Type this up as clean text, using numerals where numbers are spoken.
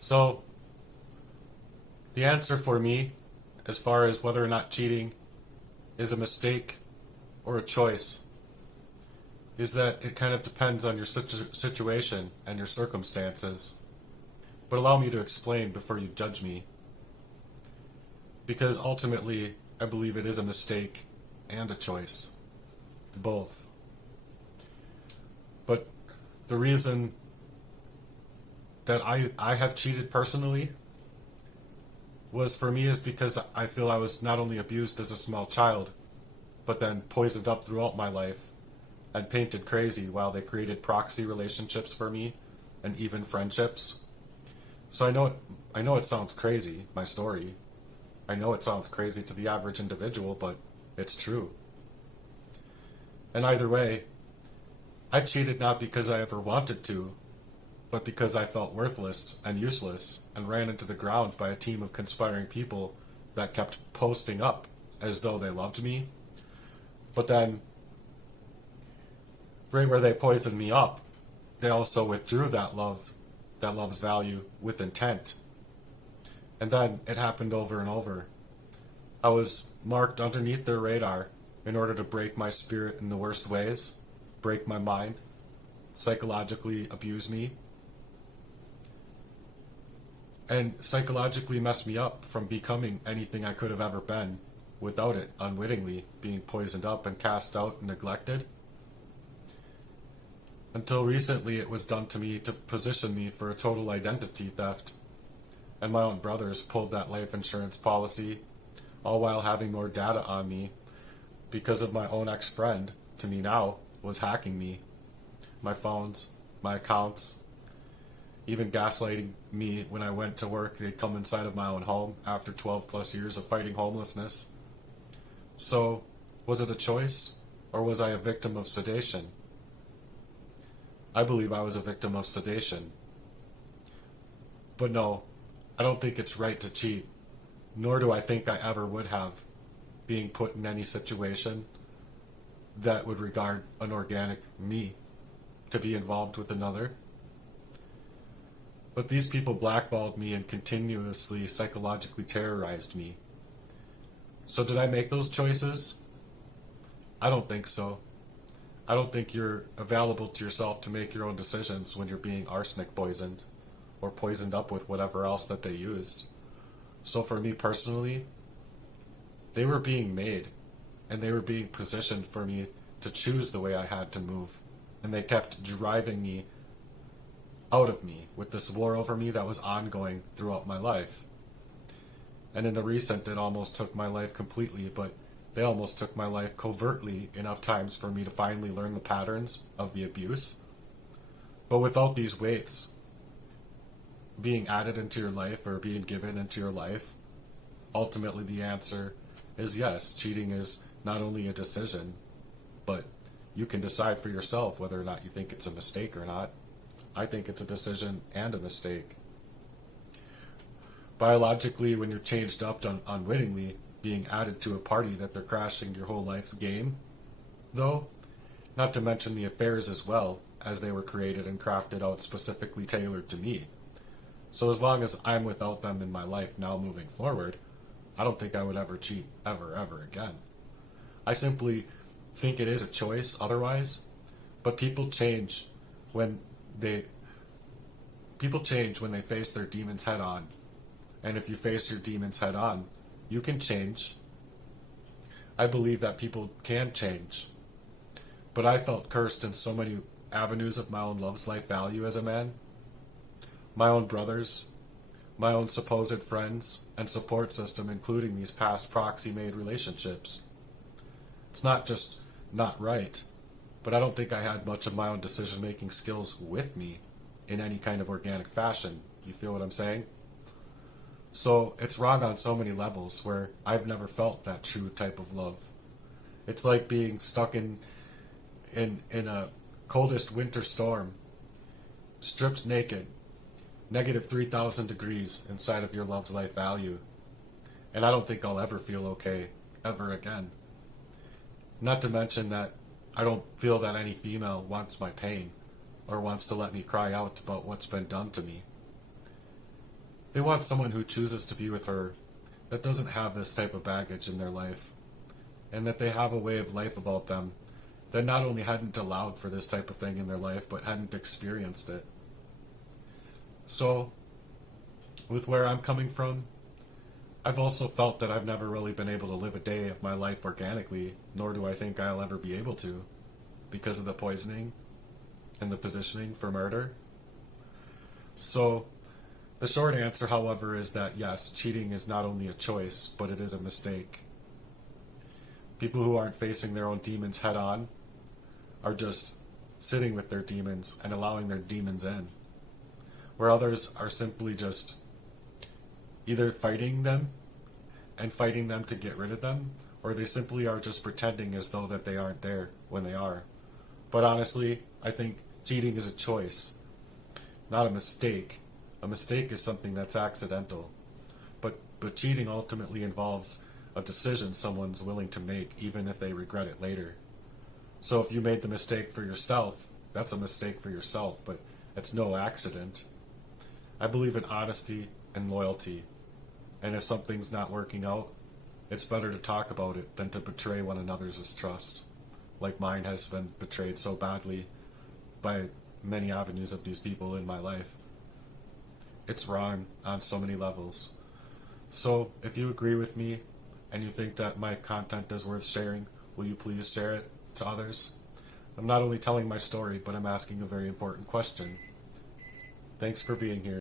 So, the answer for me, as far as whether or not cheating is a mistake or a choice, is that it kind of depends on your situation and your circumstances. But allow me to explain before you judge me. Because ultimately, I believe it is a mistake and a choice. Both. But the reason that I have cheated personally was for me is because I feel I was not only abused as a small child, but then poisoned up throughout my life and painted crazy while they created proxy relationships for me and even friendships. So I know it sounds crazy, my story. I know it sounds crazy to the average individual, but it's true. And either way, I cheated not because I ever wanted to, but because I felt worthless and useless and ran into the ground by a team of conspiring people that kept posting up as though they loved me. But then, right where they poisoned me up, they also withdrew that love's value with intent. And then it happened over and over. I was marked underneath their radar in order to break my spirit in the worst ways, break my mind, psychologically abuse me, and psychologically mess me up from becoming anything I could have ever been without it unwittingly being poisoned up and cast out and neglected. Until recently it was done to me to position me for a total identity theft. And my own brothers pulled that life insurance policy, all while having more data on me because of my own ex-friend, to me now, was hacking me. My phones, my accounts, even gaslighting me when I went to work. They'd come inside of my own home after 12 plus years of fighting homelessness. So, was it a choice, or was I a victim of sedation? I believe I was a victim of sedation. But no, I don't think it's right to cheat, nor do I think I ever would have, being put in any situation that would regard an organic me to be involved with another. But these people blackballed me and continuously psychologically terrorized me. So did I make those choices? I don't think so. I don't think you're available to yourself to make your own decisions when you're being arsenic poisoned or poisoned up with whatever else that they used. So for me personally, they were being made and they were being positioned for me to choose the way I had to move. And they kept driving me out of me with this war over me that was ongoing throughout my life. And in the recent, it almost took my life completely, but they almost took my life covertly enough times for me to finally learn the patterns of the abuse. But without these weights being added into your life or being given into your life, ultimately the answer is yes, cheating is not only a decision, but you can decide for yourself whether or not you think it's a mistake or not. I think it's a decision and a mistake. Biologically, when you're changed up unwittingly, being added to a party that they're crashing your whole life's game, though, not to mention the affairs as well, as they were created and crafted out specifically tailored to me. So as long as I'm without them in my life now moving forward, I don't think I would ever cheat, ever again. I simply think it is a choice otherwise, but people change when they face their demons head on. And if you face your demons head on, you can change. I believe that people can change. But I felt cursed in so many avenues of my own love's life value as a man. My own brothers, my own supposed friends, and support system, including these past proxy-made relationships. It's not just not right, but I don't think I had much of my own decision-making skills with me in any kind of organic fashion. You feel what I'm saying? So it's wrong on so many levels where I've never felt that true type of love. It's like being stuck in a coldest winter storm, stripped naked, negative 3,000 degrees inside of your love's life value. And I don't think I'll ever feel okay ever again. Not to mention that I don't feel that any female wants my pain or wants to let me cry out about what's been done to me. They want someone who chooses to be with her that doesn't have this type of baggage in their life, and that they have a way of life about them that not only hadn't allowed for this type of thing in their life, but hadn't experienced it. So, with where I'm coming from, I've also felt that I've never really been able to live a day of my life organically, nor do I think I'll ever be able to, because of the poisoning and the positioning for murder. So, the short answer, however, is that yes, cheating is not only a choice, but it is a mistake. People who aren't facing their own demons head on are just sitting with their demons and allowing their demons in, where others are simply just either fighting them and fighting them to get rid of them, or they simply are just pretending as though that they aren't there when they are. But honestly, I think cheating is a choice, not a mistake. A mistake is something that's accidental. But cheating ultimately involves a decision someone's willing to make, even if they regret it later. So if you made the mistake for yourself, that's a mistake for yourself, but it's no accident. I believe in honesty and loyalty. And if something's not working out, it's better to talk about it than to betray one another's trust, like mine has been betrayed so badly by many avenues of these people in my life. It's wrong on so many levels. So, if you agree with me and you think that my content is worth sharing, will you please share it to others? I'm not only telling my story, but I'm asking a very important question. Thanks for being here.